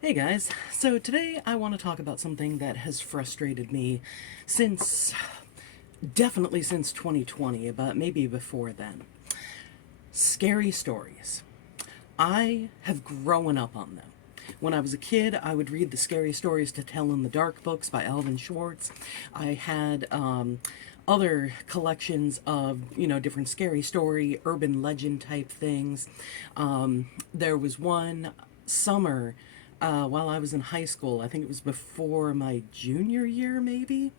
Hey guys, so today I want to talk about something that has frustrated me since, definitely since 2020, but maybe before then. Scary stories. I have grown up on them. When I was a kid, I would read the Scary Stories to Tell in the Dark books by Alvin Schwartz. I had other collections of, different scary story, urban legend type things. There was one summer while I was in high school. I think it was before my junior year, maybe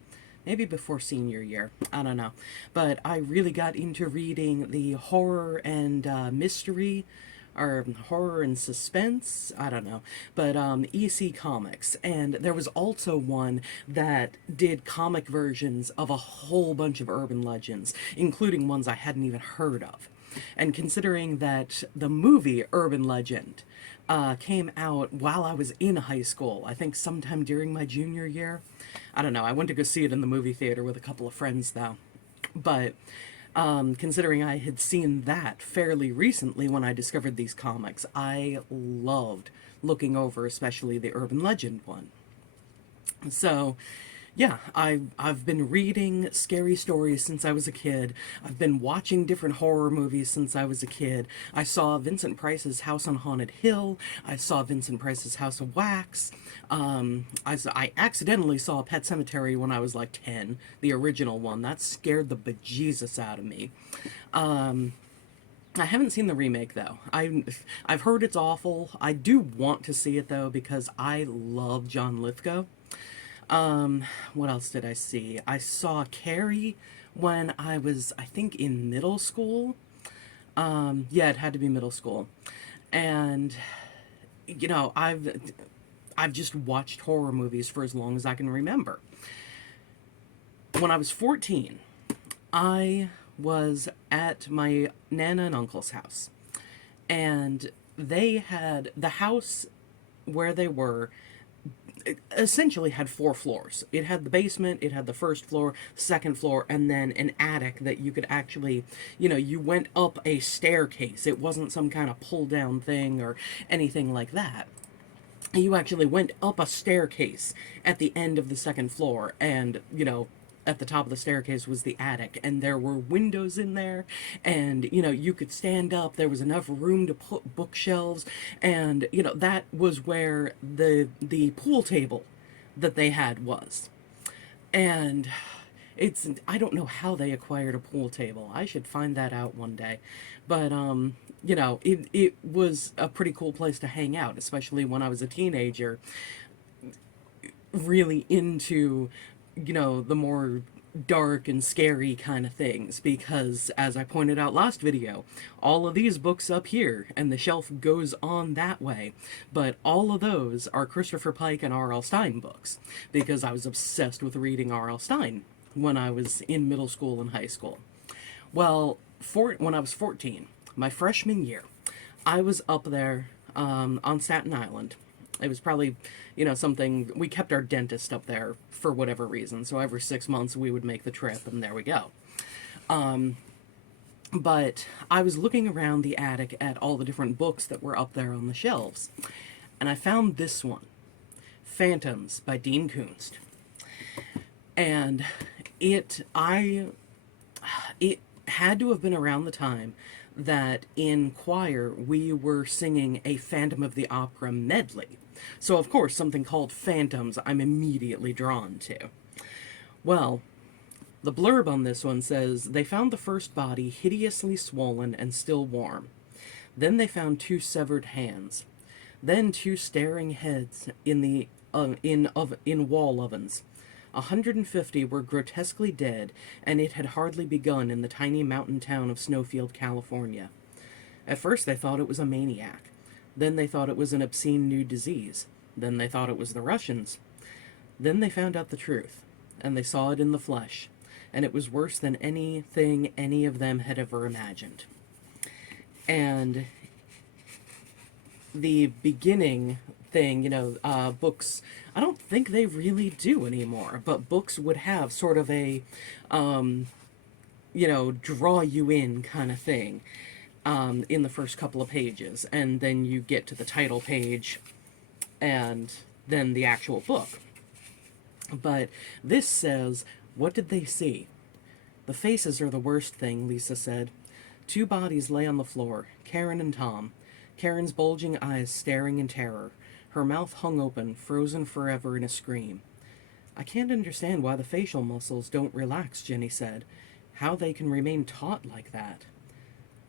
before senior year. I don't know. But I really got into reading the horror and mystery, or horror and suspense, I don't know, but EC Comics. And there was also one that did comic versions of a whole bunch of urban legends, including ones I hadn't even heard of. And considering that the movie Urban Legend came out while I was in high school, I think sometime during my junior year. I don't know, I went to go see it in the movie theater with a couple of friends though. But considering I had seen that fairly recently when I discovered these comics, I loved looking over, especially the Urban Legend one. So, yeah, I've been reading scary stories since I was a kid. I've been watching different horror movies since I was a kid. I saw Vincent Price's House on Haunted Hill. I saw Vincent Price's House of Wax. I accidentally saw Pet Cemetery when I was like 10, the original one. That scared the bejesus out of me. I haven't seen the remake though. I've heard it's awful. I do want to see it though because I love John Lithgow. What else did I see? I saw Carrie when I was, I think, in middle school. Yeah, it had to be middle school. And, I've just watched horror movies for as long as I can remember. When I was 14, I was at my Nana and Uncle's house. And they had the house where they were essentially had four floors. It had the basement, it had the first floor, second floor, and then an attic that you could actually, you went up a staircase. It wasn't some kind of pull down thing or anything like that. You actually went up a staircase at the end of the second floor, and, at the top of the staircase was the attic, and there were windows in there, and you could stand up. There was enough room to put bookshelves, and that was where the pool table that they had was. And I don't know how they acquired a pool table. I should find that out one day. But it was a pretty cool place to hang out, especially when I was a teenager, really into, the more dark and scary kind of things, because as I pointed out last video, all of these books up here and the shelf goes on that way, but all of those are Christopher Pike and R.L. Stine books, because I was obsessed with reading R.L. Stine when I was in middle school and high school. Well, when I was 14, my freshman year, I was up there on Staten Island. It was probably, something, we kept our dentist up there for whatever reason. So every 6 months we would make the trip, and there we go. But I was looking around the attic at all the different books that were up there on the shelves. And I found this one, Phantoms by Dean Koontz. And it had to have been around the time that in choir we were singing a Phantom of the Opera medley. So of course something called Phantoms I'm immediately drawn to. Well, the blurb on this one says, they found the first body hideously swollen and still warm. Then they found two severed hands. Then two staring heads in wall ovens. 150 were grotesquely dead, and it had hardly begun in the tiny mountain town of Snowfield, California. At first they thought it was a maniac. Then they thought it was an obscene new disease. Then they thought it was the Russians. Then they found out the truth, and they saw it in the flesh, and it was worse than anything any of them had ever imagined. And the beginning thing, books, I don't think they really do anymore, but books would have sort of a, draw you in kind of thing in the first couple of pages. And then you get to the title page, and then the actual book. But this says, what did they see? The faces are the worst thing, Lisa said. Two bodies lay on the floor, Karen and Tom. Karen's bulging eyes staring in terror. Her mouth hung open, frozen forever in a scream. I can't understand why the facial muscles don't relax, Jenny said. How they can remain taut like that.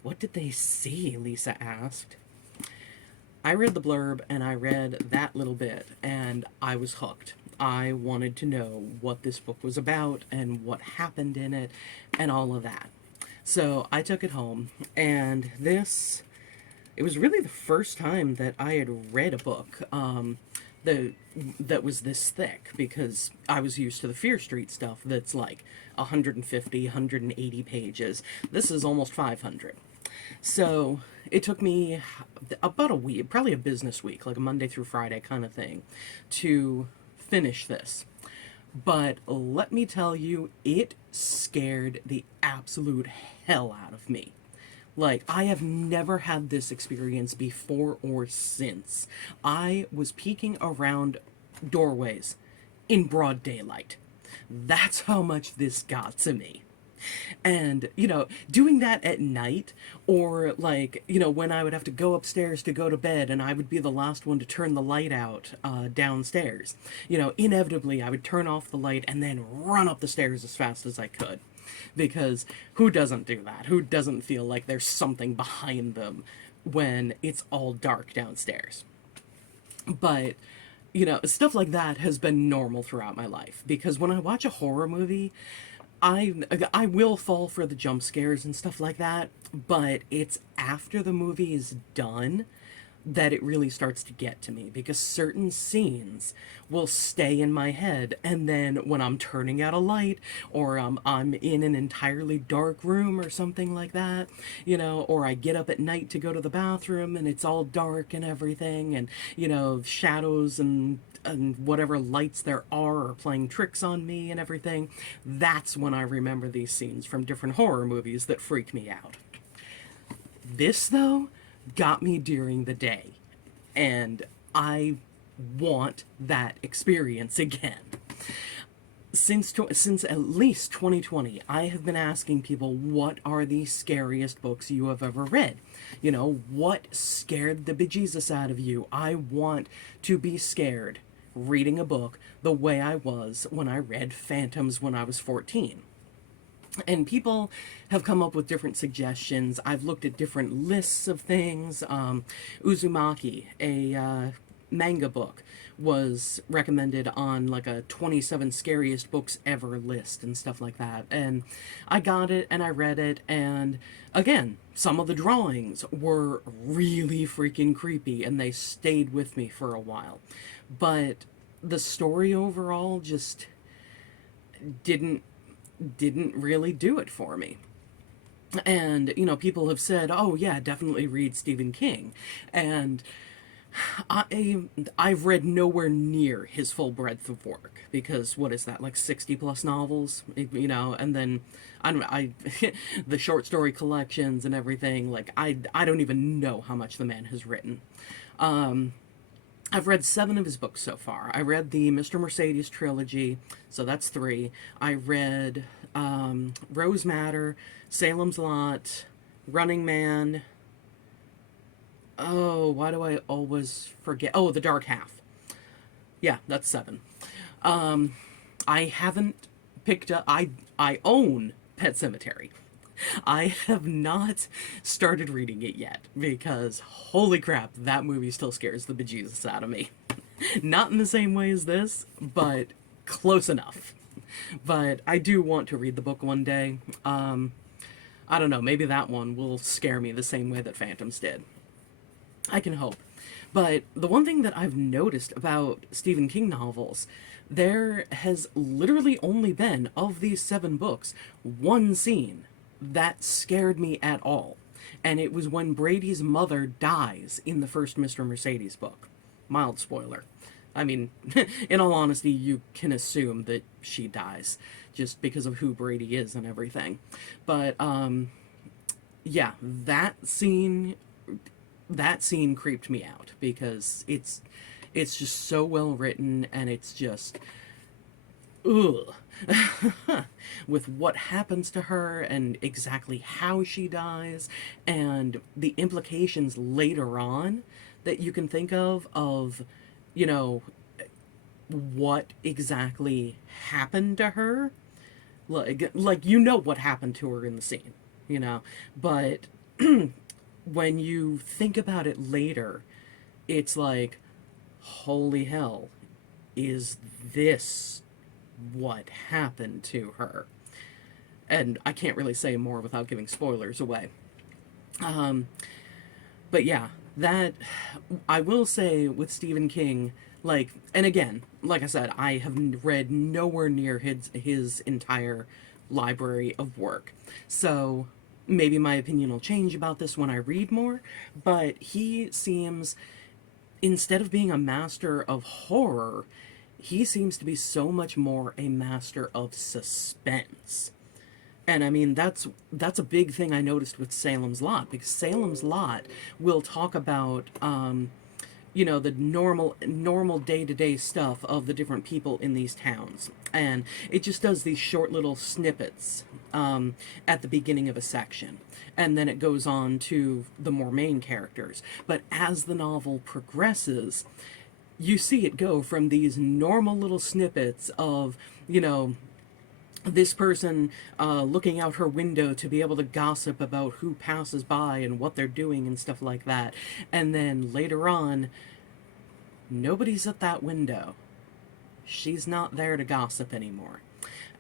What did they see? Lisa asked. I read the blurb and I read that little bit and I was hooked. I wanted to know what this book was about and what happened in it and all of that. So I took it home, and it was really the first time that I had read a book that was this thick, because I was used to the Fear Street stuff that's like 150, 180 pages. This is almost 500. So it took me about a week, probably a business week, like a Monday through Friday kind of thing, to finish this. But let me tell you, it scared the absolute hell out of me. Like, I have never had this experience before or since. I was peeking around doorways in broad daylight. That's how much this got to me. And, doing that at night, or like, when I would have to go upstairs to go to bed and I would be the last one to turn the light out downstairs, inevitably I would turn off the light and then run up the stairs as fast as I could. Because who doesn't do that? Who doesn't feel like there's something behind them when it's all dark downstairs? But, stuff like that has been normal throughout my life. Because when I watch a horror movie, I will fall for the jump scares and stuff like that, but it's after the movie is done that it really starts to get to me, because certain scenes will stay in my head, and then when I'm turning out a light, or I'm in an entirely dark room or something like that, or I get up at night to go to the bathroom and it's all dark and everything, and shadows and whatever lights there are playing tricks on me and everything, that's when I remember these scenes from different horror movies that freak me out. This, though, got me during the day, and I want that experience again. Since at least 2020, I have been asking people, what are the scariest books you have ever read? What scared the bejesus out of you? I want to be scared reading a book the way I was when I read Phantoms when I was 14. And people have come up with different suggestions. I've looked at different lists of things. Uzumaki, a manga book, was recommended on like a 27 scariest books ever list and stuff like that. And I got it and I read it, and again, some of the drawings were really freaking creepy and they stayed with me for a while. But the story overall just didn't really do it for me. And, people have said, oh yeah, definitely read Stephen King. And I've read nowhere near his full breadth of work, because what is that, like 60 plus novels, and then the short story collections and everything, like I don't even know how much the man has written. I've read 7 of his books so far. I read the Mr. Mercedes trilogy, so that's 3. I read Rose Madder, Salem's Lot, Running Man. Oh, why do I always forget? Oh, The Dark Half. Yeah, that's 7. I haven't picked up... I own Pet Sematary. I have not started reading it yet, because holy crap, that movie still scares the bejesus out of me. Not in the same way as this, but close enough. But I do want to read the book one day. I don't know, maybe that one will scare me the same way that Phantoms did. I can hope. But the one thing that I've noticed about Stephen King novels, there has literally only been, of these 7 books, one scene that scared me at all. And it was when Brady's mother dies in the first Mr. Mercedes book. Mild spoiler. I mean, in all honesty, you can assume that she dies, just because of who Brady is and everything. But, yeah, that scene creeped me out, because it's It's just so well written, and it's just, ugh. With what happens to her and exactly how she dies and the implications later on that you can think of, you know, what exactly happened to her. Like you know what happened to her in the scene, you know, but when you think about it later, it's like, holy hell, is this what happened to her? And I can't really say more without giving spoilers away. Um, but yeah, that I will say with Stephen King, like, and again, like I said, I have read nowhere near his entire library of work, so maybe my opinion will change about this when I read more. But he seems, instead of being a master of horror, he seems to be so much more a master of suspense. And I mean, that's a big thing I noticed with Salem's Lot, because Salem's Lot will talk about you know, the normal day-to-day stuff of the different people in these towns, and it just does these short little snippets at the beginning of a section, and then it goes on to the more main characters. But as the novel progresses, you see it go from these normal little snippets of, you know, this person looking out her window to be able to gossip about who passes by and what they're doing and stuff like that. And then later on, nobody's at that window. She's not there to gossip anymore.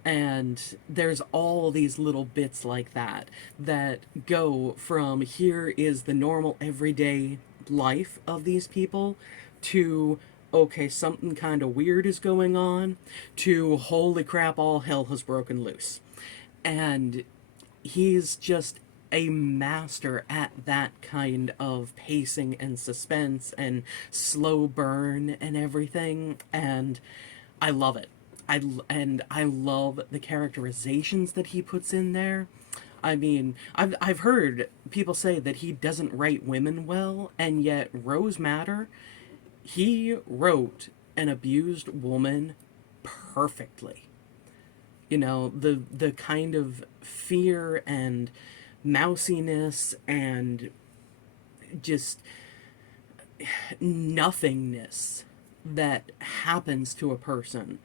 And there's all these little bits like that that go from here is the normal everyday life of these people to, okay, something kind of weird is going on, to holy crap, all hell has broken loose. And he's just a master at that kind of pacing and suspense and slow burn and everything. And I love it. I love the characterizations that he puts in there. I mean, I've heard people say that he doesn't write women well, and yet Rose Madder, he wrote an abused woman perfectly. You know, the kind of fear and mousiness and just nothingness that happens to a person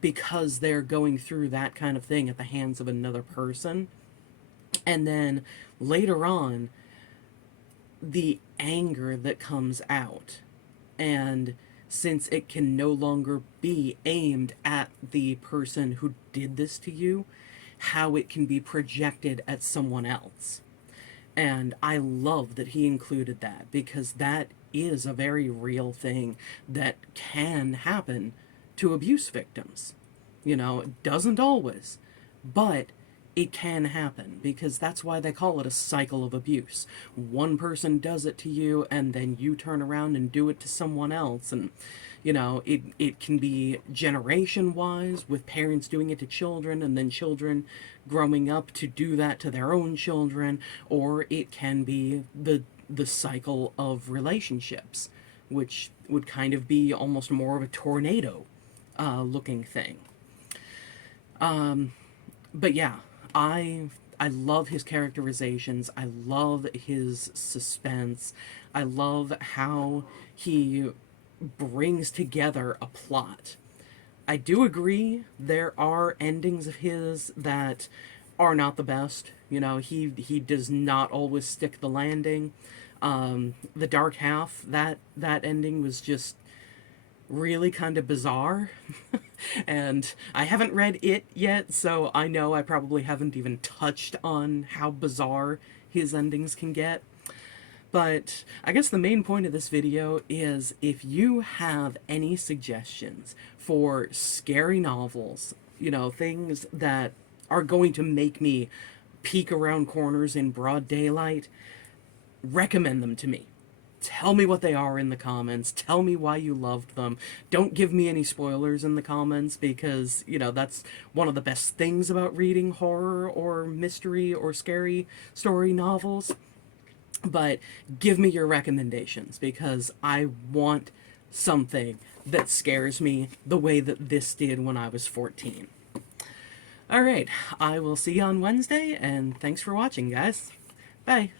because they're going through that kind of thing at the hands of another person. And then later on, the anger that comes out. And since it can no longer be aimed at the person who did this to you, how it can be projected at someone else. And I love that he included that, because that is a very real thing that can happen to abuse victims. You know, it doesn't always, but it can happen, because that's why they call it a cycle of abuse. One person does it to you, and then you turn around and do it to someone else. And, you know, it can be generation-wise, with parents doing it to children, and then children growing up to do that to their own children, or it can be the cycle of relationships, which would kind of be almost more of a tornado looking thing. But yeah, I love his characterizations. I love his suspense. I love how he brings together a plot. I do agree there are endings of his that are not the best. You know, he does not always stick the landing. The Dark Half, that ending was just really kind of bizarre. And I haven't read it yet, so I know I probably haven't even touched on how bizarre his endings can get. But I guess the main point of this video is, if you have any suggestions for scary novels, you know, things that are going to make me peek around corners in broad daylight, recommend them to me. Tell me what they are in the comments. Tell me why you loved them. Don't give me any spoilers in the comments, because, you know, that's one of the best things about reading horror or mystery or scary story novels. But give me your recommendations, because I want something that scares me the way that this did when I was 14. Alright, I will see you on Wednesday, and thanks for watching, guys. Bye.